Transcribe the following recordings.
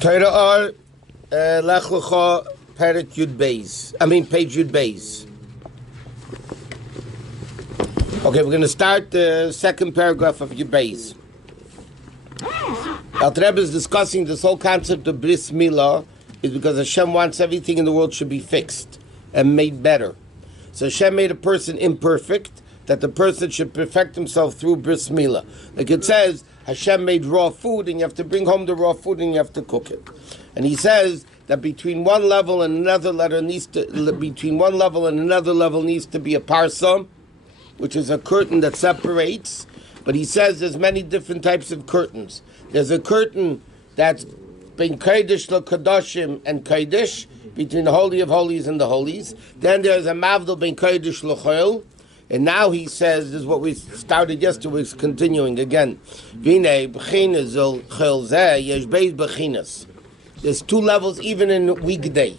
Torah Lech Lecha Perek Yud Beis. Page Yud Beis. Okay, we're going to start the second paragraph of Yud Beis. Our Rebbe is discussing this whole concept of bris milah is because Hashem wants everything in the world should be fixed and made better. So Hashem made a person imperfect, that the person should perfect himself through bris milah. Like it says, Hashem made raw food, and you have to bring home the raw food, and you have to cook it. And he says that between one level and another level needs to be a parsa, which is a curtain that separates. But he says there's many different types of curtains. There's a curtain that's ben kodesh l'kadoshim and kodesh, between the Holy of Holies and the Holies. Then there's a mavdil ben kodesh l'choil. And now he says, this is what we started yesterday, we're continuing again. There's two levels even in weekday.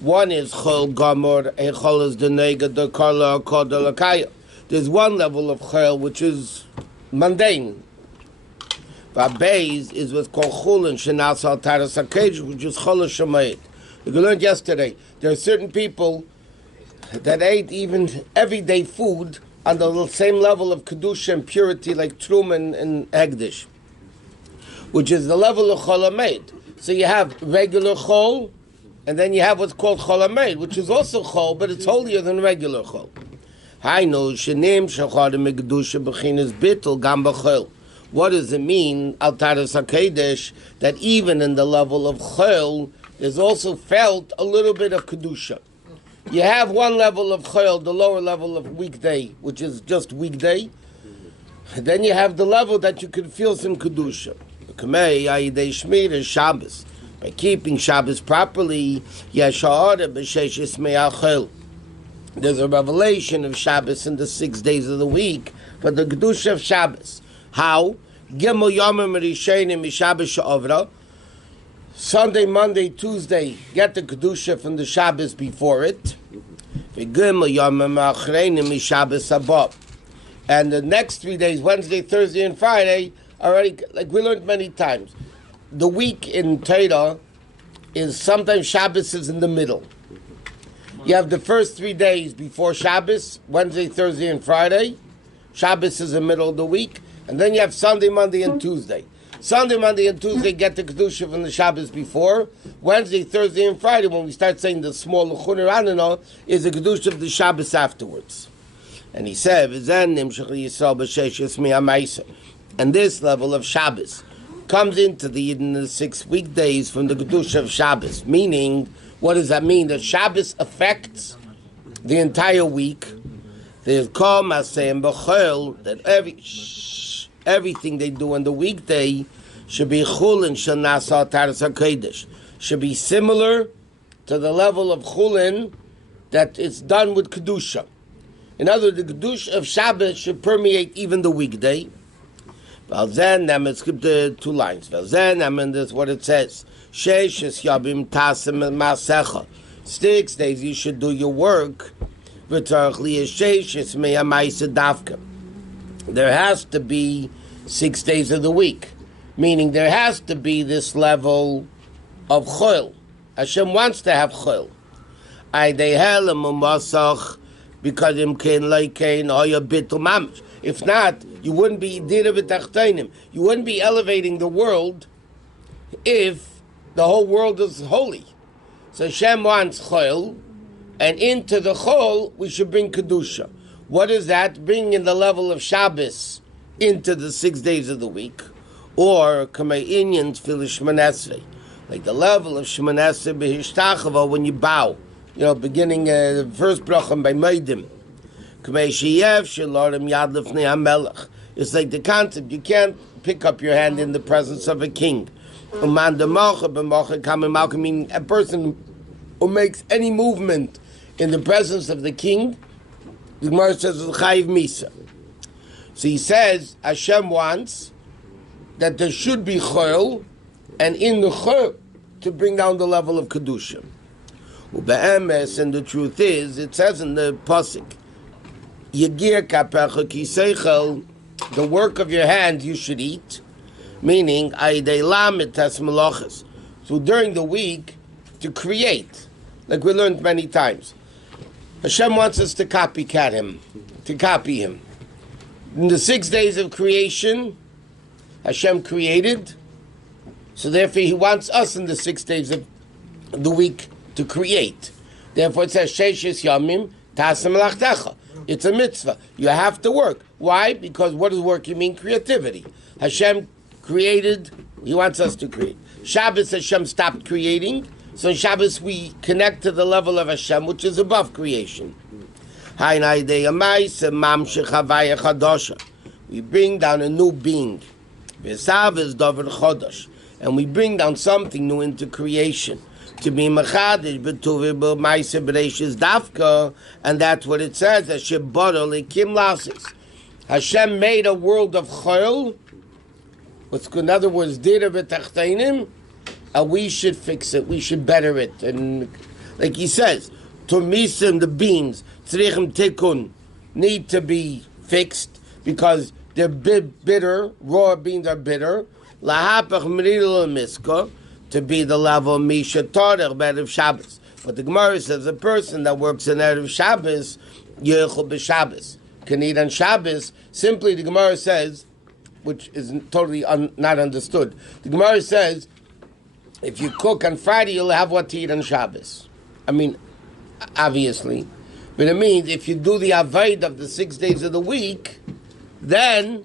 One is chol gamor, and chol is the nega, the kala, the lakaya. There's one level of chol which is mundane. V'abeis is what's called chulin, shenas al taras hakej, which is chol shamayit. We learned yesterday, there are certain people that ate even everyday food on the same level of kedusha and purity like Truman and Hegdish, which is the level of chol hameid. So you have regular chol, and then you have what's called chol hameid, which is also chol, but it's holier than regular chol. What does it mean, al taras hakedesh, that even in the level of chol, there's also felt a little bit of kedusha? You have one level of chol, the lower level of weekday, which is just weekday. Then you have the level that you can feel some kedusha. By keeping Shabbos properly, there's a revelation of Shabbos in the 6 days of the week for the kedusha of Shabbos. How? Sunday, Monday, Tuesday, get the kedusha from the Shabbos before it. And the next 3 days, Wednesday, Thursday, and Friday, already, like we learned many times, the week in Torah is sometimes Shabbos is in the middle. You have the first 3 days before Shabbos, Wednesday, Thursday, and Friday. Shabbos is the middle of the week. And then you have Sunday, Monday, and Tuesday. Sunday, Monday, and Tuesday get the kedusha from the Shabbos before. Wednesday, Thursday, and Friday, when we start saying the small l'chunir anano, is the kedusha of the Shabbos afterwards. And he said, and this level of Shabbos comes into the 6 weekdays from the kedusha of Shabbos. Meaning, what does that mean? That Shabbos affects the entire week. There's kol masayim b'chol, that everything they do on the weekday should be chulin shenasa taras hakodesh, should be similar to the level of chulin that it's done with kedusha. In other words, the kedusha of Shabbos should permeate even the weekday. Valzen, I'm going to skip the 2 lines. Valzen, this is what it says. 6 days you should do your work. There has to be 6 days of the week, meaning there has to be this level of chol. Hashem wants to have chol. If not, you wouldn't be you wouldn't be elevating the world if the whole world is holy. So Hashem wants chol, and into the chol we should bring kedusha. What is that? Bringing in the level of Shabbos into the 6 days of the week, or kamei inyan tefillah shmonesrei, like the level of shmonesrei b'hishtachava when you bow, beginning the first bracha by Meidim. Kamei sheyev shelorim yad lifnei hamelech. It's like the concept you can't pick up your hand in the presence of a king. Uman democha b'mocha kamei malka, meaning a person who makes any movement in the presence of the king. The Gemara says chayiv misa. So he says Hashem wants that there should be chol, and in the chol to bring down the level of kedusha. Ube'emes, and the truth is, it says in the pasuk, Yegir kapecha ki seichel, the work of your hands you should eat. Meaning, so during the week, to create, like we learned many times. Hashem wants us to copycat him, to copy him. In the 6 days of creation, Hashem created, so therefore he wants us in the 6 days of the week to create. Therefore it says, Sheishis Yamim, Tasem Lachtecha. It's a mitzvah. You have to work. Why? Because what does working mean? Creativity. Hashem created, he wants us to create. Shabbos, Hashem stopped creating, so in Shabbos we connect to the level of Hashem, which is above creation. We bring down a new being. And we bring down something new into creation. To be mechadish, dafka, and that's what it says. Hashem made a world of chol, in other words, dira v'tachtainim, and we should fix it. We should better it. And like he says, tumisim, the beans, tzrichim tikun, need to be fixed because they're bitter. Raw beans are bitter. Lahapach mridul miska, to be the level of Misha Torah, Erev Shabbos. But the Gemara says a person that works in Erev Shabbos, Yechol b'Shabbos, can eat on Shabbos. Simply the Gemara says, which is totally not understood. The Gemara says, if you cook on Friday, you'll have what to eat on Shabbos. I mean, obviously. But it means if you do the Avodah of the 6 days of the week, then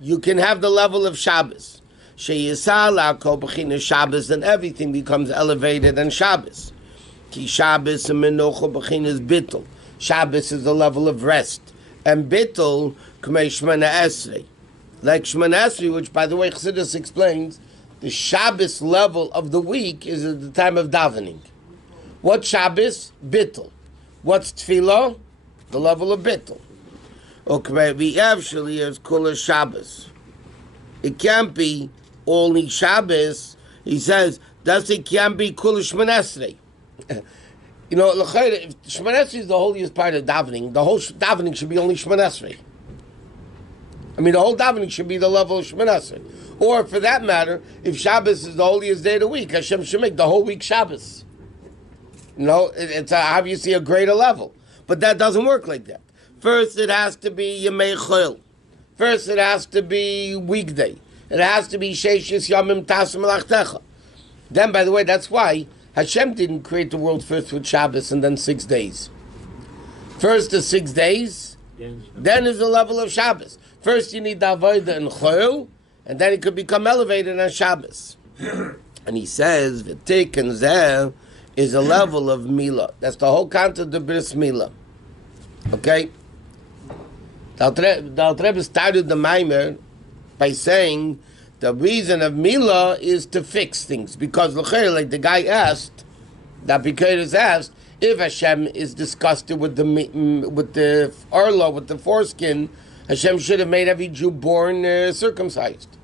you can have the level of Shabbos. Shabbos, and everything becomes elevated on Shabbos. Ki Shabbos and Menocha b'chinas bittul. Shabbos is the level of rest, and bittul k'mei Shmona Esrei, like Shmona Esrei, which, by the way, Chassidus explains the Shabbos level of the week is at the time of davening. What Shabbos? Bittul. What's Tefillah? The level of bittul. Okay, we actually is kula Shabbos. It can't be only Shabbos. He says, thus it can't be kula Shmona Esrei. You know, if Shmona Esrei is the holiest part of davening, the whole davening should be only Shmona Esrei. I mean, the whole davening should be the level of Shmona Esrei. Or, for that matter, if Shabbos is the holiest day of the week, Hashem should make the whole week Shabbos. You know, it's obviously a greater level. But that doesn't work like that. First, it has to be Yemei Chol. First, it has to be weekday. It has to be Sheishis Yamim Tasem Lachtecha. Then, by the way, that's why Hashem didn't create the world first with Shabbos and then 6 days. First the 6 days, then is the level of Shabbos. First you need the Avodah and Chol, and then it could become elevated on Shabbos. And he says, V'tik and Zeh is a level of Milah. That's the whole concept of Bris Milah. Okay? The Alter Rebbe started the Maimer by saying the reason of Milah is to fix things. Because, like the guy asked, the Apikoros asked, if Hashem is disgusted with the arla, with the foreskin, Hashem should have made every Jew born circumcised.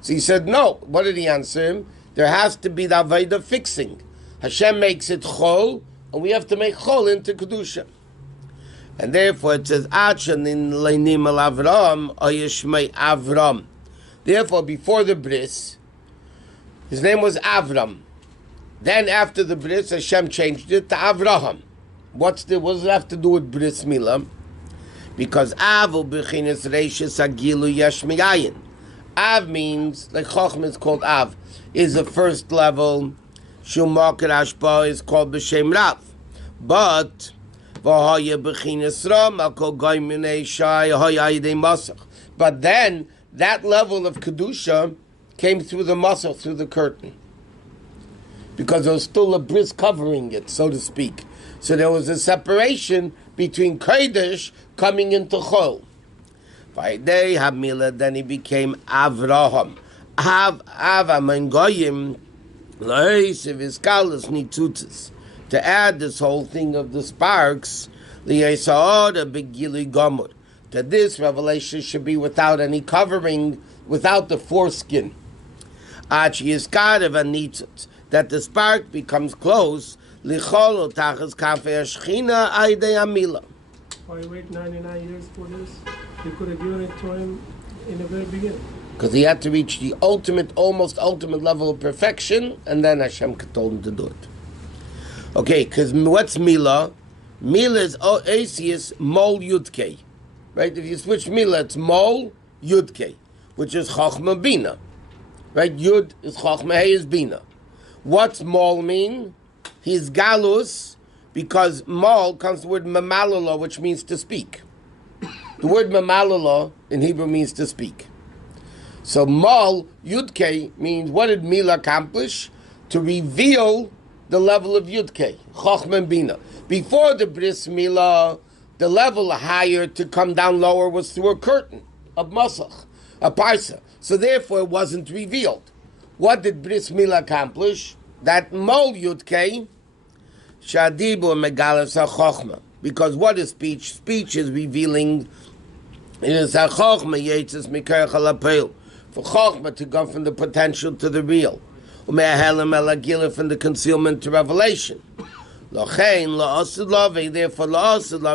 So he said, no. What did he answer him? There has to be the Avodah fixing. Hashem makes it chol, and we have to make chol into Kedusha. And therefore it says, Achan in Leinim al Avram, Oyeshmei Avram. Therefore, before the bris, his name was Avram. Then after the bris, Hashem changed it to Avraham. What does it have to do with bris milah? Because Av b'chinas reishis agilu yesh miyayin. Av means, like Chochmah is called Av, is the first level. Shumaker Ashba is called b'shem Rav. But v'haya b'chinas ram akol goyminei shai haya yidei masach. But then that level of kedusha came through the masach, through the curtain, because there was still a bris covering it, so to speak. So there was a separation between kodesh coming into chol. Vayidei hamila, then he became Avraham. Amen goyim loisiv iskalas nitzutzes. To add this whole thing of the sparks, liyasaoda begili gomor. That this revelation should be without any covering, without the foreskin. Achi iskarev anitzutz. That the spark becomes close. Licholo tachas kafei ashchina aidei amila. Why wait 99 years for this? You could have given it to him in the very beginning. because he had to reach the ultimate, almost ultimate level of perfection, and then Hashem told him to do it. Okay, because what's Milah? Milah is Asius Mol Yudke. Right? If you switch Milah, it's Mol Yudke, which is Chochma Bina. Right? Yud is Chochma, Hey is Bina. What's Mol mean? He's Galus, because Mol comes from the word Mamalala, which means to speak. The word Mamalala in Hebrew means to speak. So Mol Yudke means, what did Milah accomplish? To reveal the level of Yudke, Chochma Bina. Before the Bris Milah, the level higher to come down lower was through a curtain, a masach, a parsa. So therefore it wasn't revealed. What did Bris Milah accomplish? That Mol Yudke, Shadibu Megalas HaChochma. Because what is speech? Speech is revealing, it is HaChochma, Yetzes Mikerach HaLapel. For Chochma to go from the potential to the real. From the concealment to revelation. Therefore,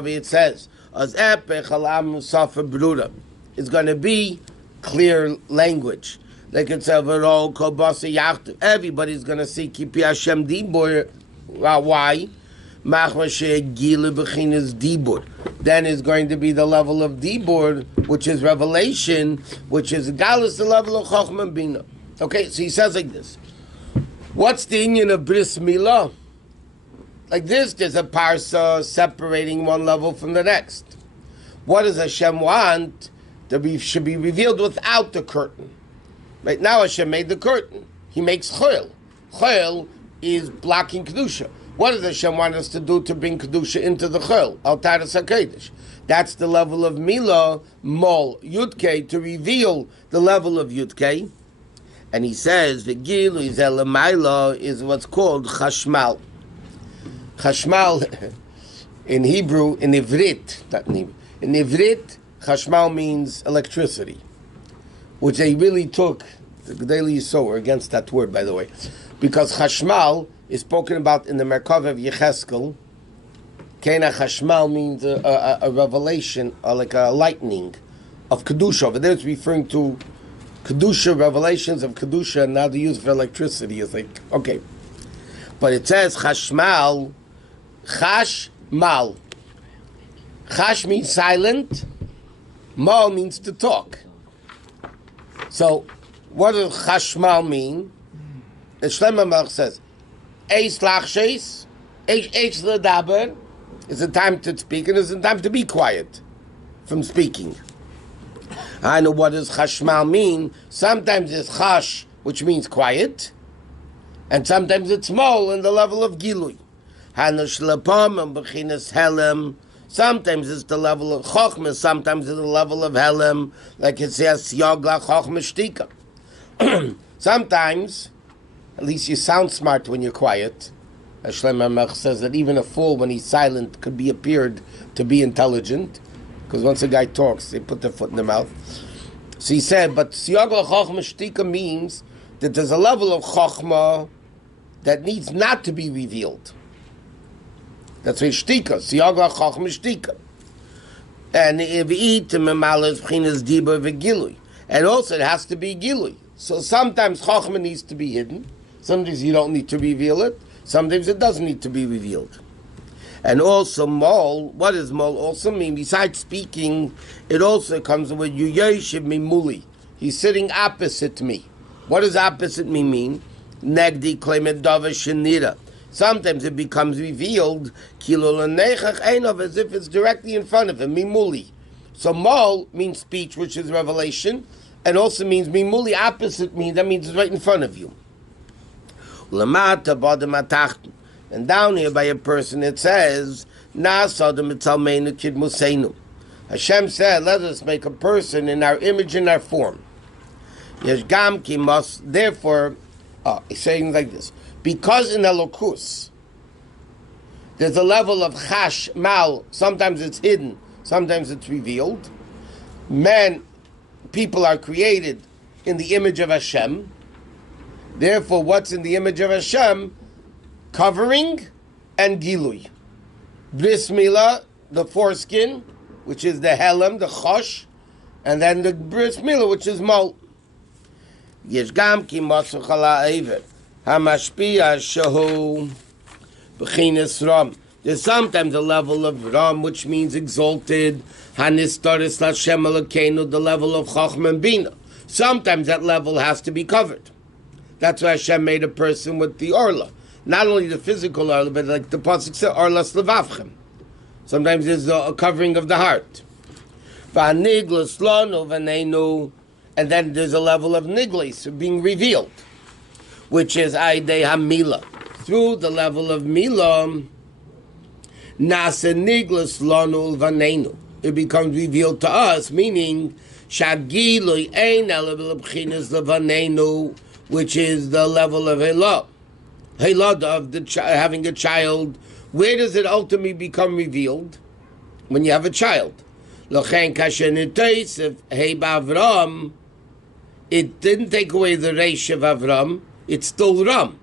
it says, it's going to be clear language. Like it says, everybody's going to see Kipi Hashem Dibur. Why? Then is going to be the level of Dibur, which is revelation, which is Galus, the level of Chochma Bina. Okay, so he says like this. What's the union of Bris Milah? Like this, there's a parsa separating one level from the next. What does Hashem want? Should be revealed without the curtain. Right now Hashem made the curtain. He makes chayil. Chayil is blocking Kedusha. What does Hashem want us to do to bring Kedusha into the chayil? Altar HaKodesh. That's the level of Milah, Mol, Yudke, to reveal the level of Yudke. And he says, the Gilu Zelamaila is what's called Chashmal. Chashmal, in Hebrew, in Ivrit, not in Hebrew, in Ivrit, Chashmal means electricity, which they really took, the Daily Yisor, against that word, by the way, because Chashmal is spoken about in the Merkava of Yecheskel. Kena Chashmal means a revelation, like a lightning of Kedusha. Over there it's referring to Kedusha, revelations of Kedusha, and now the use for electricity is like, okay. But it says Chashmal, Chashmal. Chash means silent, Mal means to talk. So, what does Chashmal mean? The Shlomo Melech says, Eis lachshes, Eis ledaber, is a time to speak, and is a time to be quiet from speaking. I know what does Chashmal mean. Sometimes it's Chash, which means quiet, and sometimes it's Mol in the level of Gilui. Hanush lepam and bechinas helem. Sometimes it's the level of Chochmah, sometimes it's the level of Helem, like it says, Yogla Chochmah Shtika. Sometimes, at least you sound smart when you're quiet. As Shlomo Melech says that even a fool, when he's silent, could be appeared to be intelligent, because once a guy talks, they put their foot in their mouth. So he said, but Yogla Chochmah Shtika means that there's a level of Chochmah that needs not to be revealed. That's why shtika, siyagla chachma shtika. And if eat memalas b'chinas diba v'gilui. And also it has to be gilui. So sometimes chachma needs to be hidden. Sometimes you don't need to reveal it. Sometimes it doesn't need to be revealed. And also mol, what does mol also mean? Besides speaking, it also comes with yuyeshiv mimuli. He's sitting opposite me. What does opposite me mean? Negdi klemet dava shenira. Sometimes it becomes revealed, as if it's directly in front of him, mimuli. So mol means speech, which is revelation, and also means mimuli, opposite means, that means it's right in front of you. And down here by a person it says, Hashem said, let us make a person in our image and our form. Therefore, he's saying like this, because in Elokus, there's a level of chash, mal, sometimes it's hidden, sometimes it's revealed. People are created in the image of Hashem. Therefore, what's in the image of Hashem? Covering and gilui. Bris milah, the foreskin, which is the helem, the chosh, and then the bris milah, which is mal. יש גם כי מסוך על העבר, המשפיע שהוא b'chinas ram. There's sometimes a level of ram, which means exalted, hanistaris l'Hashem Elokeinu, the level of chachma and bina. Sometimes that level has to be covered. That's why Hashem made a person with the orla. Not only the physical orla, but like the pasuk says, orla slavavchem. Sometimes there's a covering of the heart. V'aniglas lanu v'neinu, and then there's a level of niglis, being revealed, which is aidei hamila. Through the level of milah, nasa niglas lanu v'neinu. It becomes revealed to us, meaning shagilui ein elabel b'chinas levaneinu, which is the level of Helah. Helah of the having a child. Where does it ultimately become revealed? When you have a child. Lochen kasher nitosef hey b'Avram. It didn't take away the reish of Avram. It's still Ram.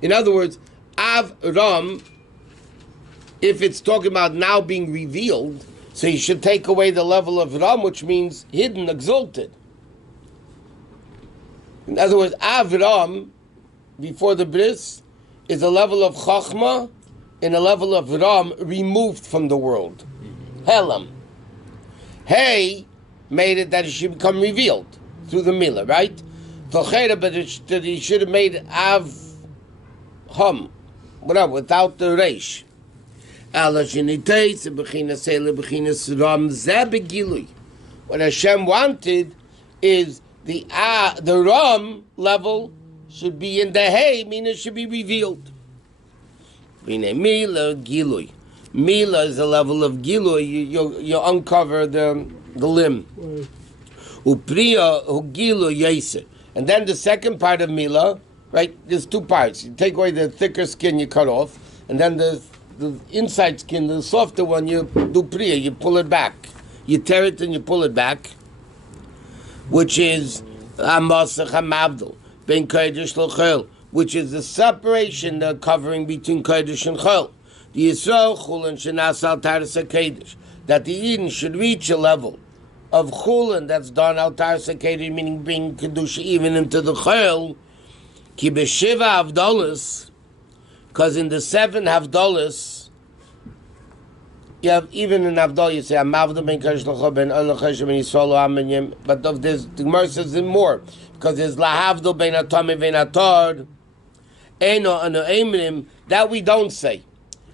In other words, Avram, if it's talking about now being revealed, so you should take away the level of Ram, which means hidden, exalted. In other words, Avram, before the bris, is a level of Chachma and a level of Ram removed from the world. Helam. Hey made it that it should become revealed through the Milah, right? But he should have made Av-Hum, whatever, without the Reish. What Hashem wanted is the Ram level should be in the Hey, meaning it should be revealed. Mila Gilui. Mila is a level of Gilui. You uncover the limb. Upriya Gilu Yosef. And then the second part of Mila, right? There's two parts. You take away the thicker skin, you cut off, and then the inside skin, the softer one, you do priya, you pull it back. You tear it and you pull it back, which is Amasach HaMavdil, Ben Kodesh L'Chol, which is the separation, the covering between Kodesh and Chol. The Yisrael Chulin Shenasal Taras HaKodesh, that the Eden should reach a level of Chulin that's done al Taras HaKodesh, meaning bring Kedusha even into the Chol, Ki B'Shiva Havdalas, because in the 7 Havdalas, you have even in Havdalah, you say, Amavda ben Kodesh L'Chol ben Ol L'Chesh ben Yisrael Aminyim, but there's, the Gemara says in more, because there's Lahavdol ben Atome ben Atar, Eno Anu Emrim, that we don't say.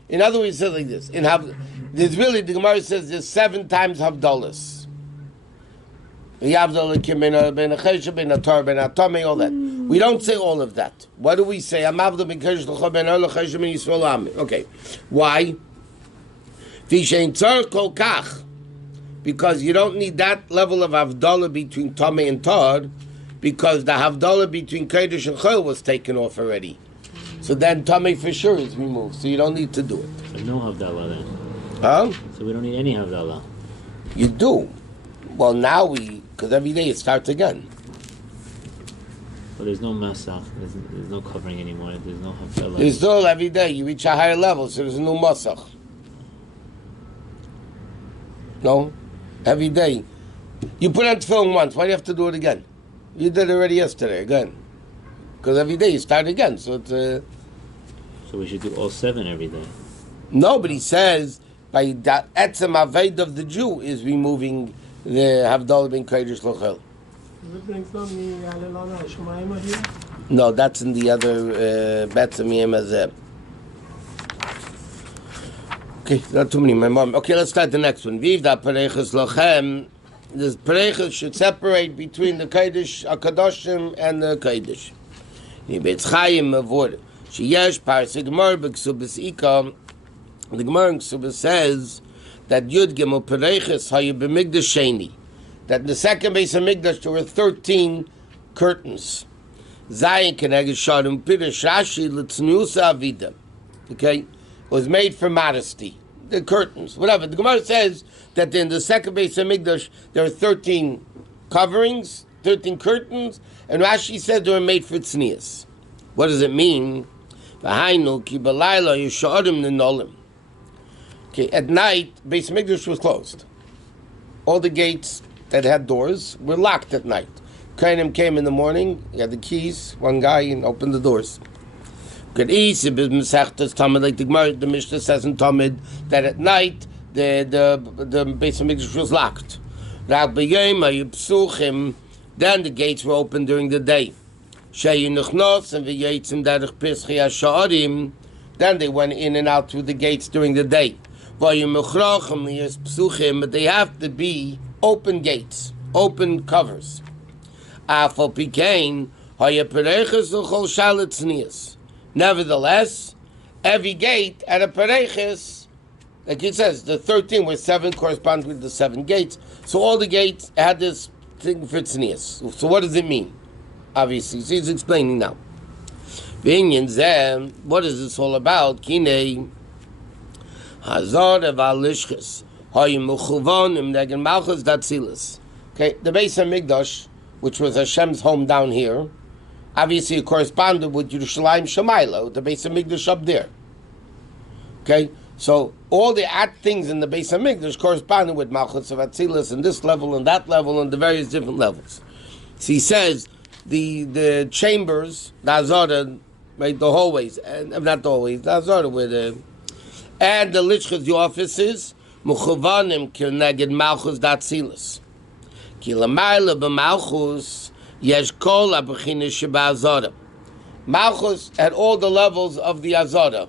In other words, it says like this, there's really, the Gemara says there's 7 times Havdalas. All that. We don't say all of that. What do we say? Okay. Why? Because you don't need that level of Havdalah between Tomei and Tar, because the Havdalah between Kodesh and Chol was taken off already. So then Tomei for sure is removed, so you don't need to do it. So no Havdalah then? Huh? So we don't need any Havdalah? You do. Well, now because every day it starts again. Well, there's no masach, there's no covering anymore, there's no Havdalah. There's still every day, you reach a higher level, so there's no masach. No? Every day. You put on film once, why do you have to do it again? You did it already yesterday, again. Because every day you start again, so it's So we should do all 7 every day? No, but he says, by the etzem aved of the Jew is removing the Havdalah ben Kodesh L'Chol. No, that's in the other Betzem Yem Hazeh. Okay, not too many, my mom. Okay, let's start the next one. Viv da Perechus Lochem. This Perechus should separate between the Kodesh, HaKadoshim, and the Kodesh. Yibetz Chaim Mavor. Sheyesh Parsik Gemara B'Ksubas Ika. The Gemara in Ksubas says that Yud Gimel Perechus Hayu B'Migdash Sheni. That in the second base of Migdash there were 13 curtains. Zayin Keneged Shadim Pirish Rashi L'Tzniusa Avida. Okay? Was made for modesty. The curtains, whatever. The Gemara says that in the second base of Migdash there are 13 coverings, 13 curtains, and Rashi said they were made for tznius. What does it mean? Okay, at night, base of Migdash was closed. All the gates that had doors were locked at night. Kainim came in the morning, he had the keys, one guy, and opened the doors. Like the Mishnah says in Talmud, that at night, the Beis HaMikdash was locked. Then the gates were open during the day. Then they went in and out through the gates during the day. But they have to be open gates, open covers. Nevertheless, every gate at a pereches, like it says, the 13 were 7 correspond with the 7 gates. So all the gates had this thing for tznius. So what does it mean? Obviously, so he's explaining now. What is this all about? Kine hazar evalishchus haymuchuvonim negen malchus datzilas. Okay, the Beis HaMikdash, which was Hashem's home down here, obviously it corresponded with Yerushalayim Shemaila, the Beis HaMikdash up there. Okay, so all the things in the Beis HaMikdash corresponded with Malchus of Atzilus and this level and that level and the various different levels. So he says the chambers, the Azara, right, the hallways, and not the hallways, the Azara where and the Lichas, the offices, Muchavanim Kirneged Malchus Datzilus. Kilamayla b'Malchus yesh kol abachinish sheba'azara. Malchus had all the levels of the Azara.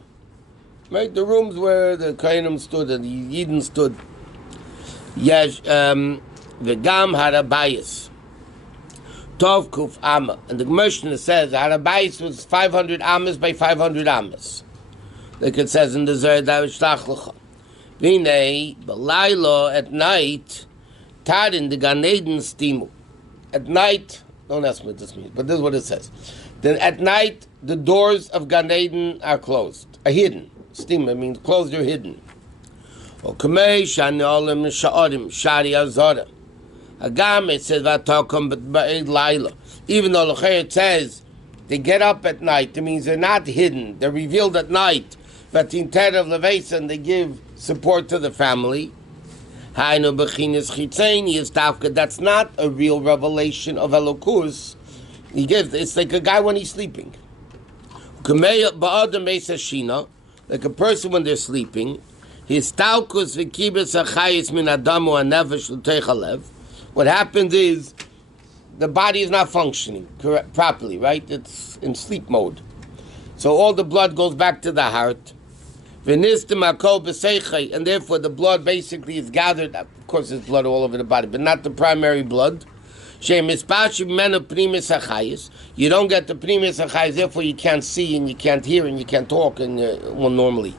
Right, the rooms where the Kohanim stood and the Yidden stood. Yesh v'gam harabayis. Tov kuf amma. And the Mishnah says harabayis was 500 amas by 500 amas. Like it says in the Zohar Davishlach Lecha. V'nei b'laylo at night. In the Gan Eden stimu. At night, don't ask me what this means, but this is what it says. Then at night, the doors of Gan Eden are closed, are hidden. Stima means closed or hidden. Or kamei shani olim sha'orim shari azara. Agam it says v'atakom b'ba'ed laila. Even though Lecha it says they get up at night, it means they're not hidden. They're revealed at night. V'tinter of levesan, they give support to the family. That's not a real revelation of Elokus. He gives it's like a guy when he's sleeping. Like a person when they're sleeping. What happens is the body is not functioning properly, right? It's in sleep mode. So all the blood goes back to the heart. And therefore the blood basically is gathered. Of course there's blood all over the body, but not the primary blood. You don't get the primis achayis, therefore you can't see and you can't hear and you can't talk and normally.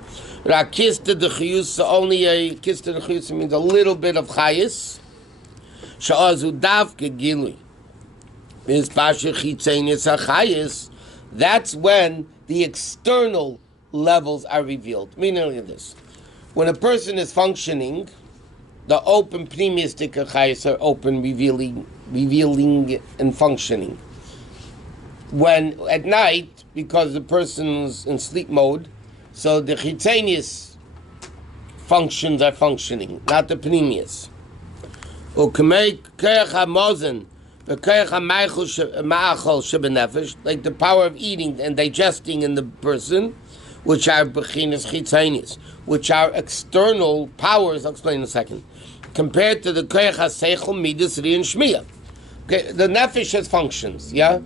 A kiss to the chayus, only a kiss to the chayus means a little bit of chayis. That's when the external levels are revealed. Meaning this: when a person is functioning, the open primistic achayis are open, revealing and functioning. When at night, because the person's in sleep mode, so the chitzenius functions are functioning, not the pneumius. Like the power of eating and digesting in the person, which are bechinas chitzenius, which are external powers. I'll explain in a second. Compared to the koyach haseichel midas ri and shmiya. Okay, the nefesh has functions. Yeah,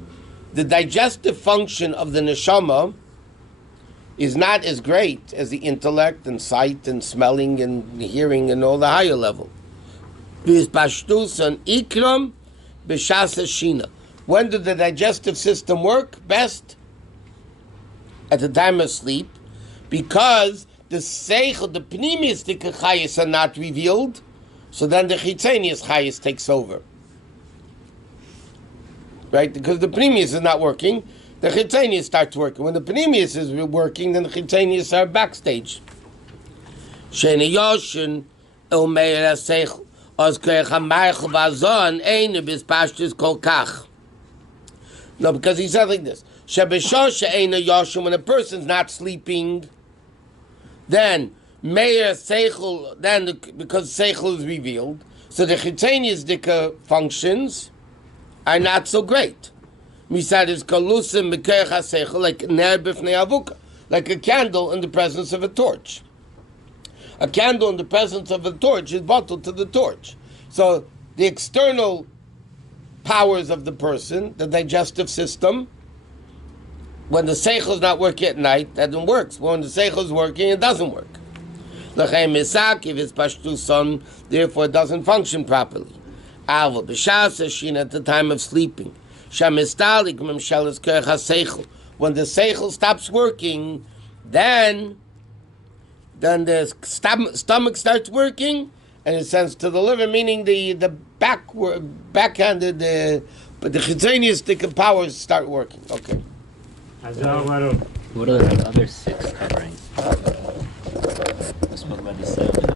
the digestive function of the neshama is not as great as the intellect and sight and smelling and hearing and all the higher level. When do the digestive system work best? At the time of sleep, because the seichel, the pneumistic chayis are not revealed, so then the chitzenius chayis takes over. Right? Because the pneumius is not working, the chitzenius starts working. When the pneumius is working, then the chitzenius are backstage. Shene yoshin el meir ha-seichel os koyach ha-meichel v'azon eine bis pashtus kol kach. No, because he said like this. When a person's not sleeping, then Meir Seichel, then because Seichel is revealed, so the Chitzenius Dika functions, are not so great. Misad is kalusim mikeach haseichel, like ner b'fnei avuka, like a candle in the presence of a torch. A candle in the presence of a torch is bottled to the torch. So the external powers of the person, the digestive system, when the seichel is not working at night, that one works. When the seichel is working, it doesn't work. L'chein misak, if it's pashtuson, therefore it doesn't function properly. Alva b'shas shin at the time of sleeping. Shamistalik memshelas kerech haseichel. When the seichel stops working, then the stomach starts working, and it sends to the liver, meaning the backhanded, but the chitzoniistic powers start working. Okay. What are the other 6 coverings? I spoke about these 7.